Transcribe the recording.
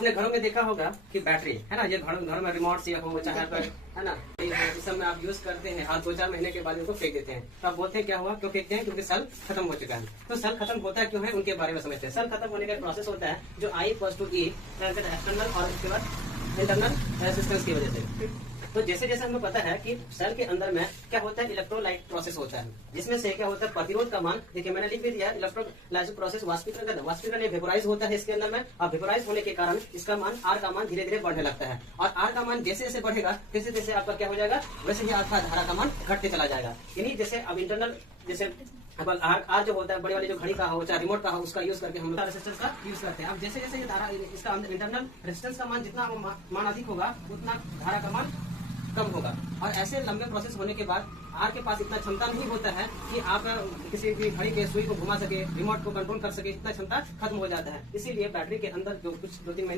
आपने घरों में देखा होगा कि बैटरी है ना, ये घर में रिमोट से हो चाहे है ना, इस सब में आप यूज करते हैं और 2-4 महीने के बाद इनको फेंक देते हैं। तो आप बोलते हैं क्या हुआ, क्यों फेंकते हैं? क्योंकि सेल खत्म हो चुका है। तो सेल खत्म होता है क्यों है, उनके बारे में समझते हैं। सेल खत्म होने का प्रोसेस होता है जो I = E एक्सटर्नल और उसके बाद इंटरनल रेजिस्टेंस की वजह से। तो जैसे जैसे हमें पता है कि सेल के अंदर में क्या होता है, इलेक्ट्रोलाइट प्रोसेस होता है, जिसमें से क्या होता है, प्रतिरोध का मान, देखिए मैंने लिख भी दिया, इलेक्ट्रोलाइसिस प्रोसेस वाष्पीकरण वेपोराइज होता है इसके अंदर में, और वेपोराइज होने के कारण इसका मान R का मान धीरे धीरे बढ़ने लगता है, और R का मान जैसे जैसे बढ़ेगा तैसे तैसे आपका क्या हो जाएगा, वैसे ही आपका धारा का मान घटते चला जाएगा। यानी जैसे अब इंटरनल जैसे आर जो होता है, बड़ी वाली जो घड़ी का हो चाहे रिमोट का हो, उसका यूज करके हम लोग रेजिस्टेंस का यूज करते हैं। अब जैसे जैसे ये धारा, इसका इंटरनल रेजिस्टेंस का मान जितना मान अधिक होगा उतना धारा का मान कम होगा, और ऐसे लंबे प्रोसेस होने के बाद आर के पास इतना क्षमता नहीं होता है कि आप किसी भी घड़ी के सुई को घुमा सके, रिमोट को कंट्रोल कर सके, इतना क्षमता खत्म हो जाता है। इसीलिए बैटरी के अंदर जो कुछ 2-3 महीने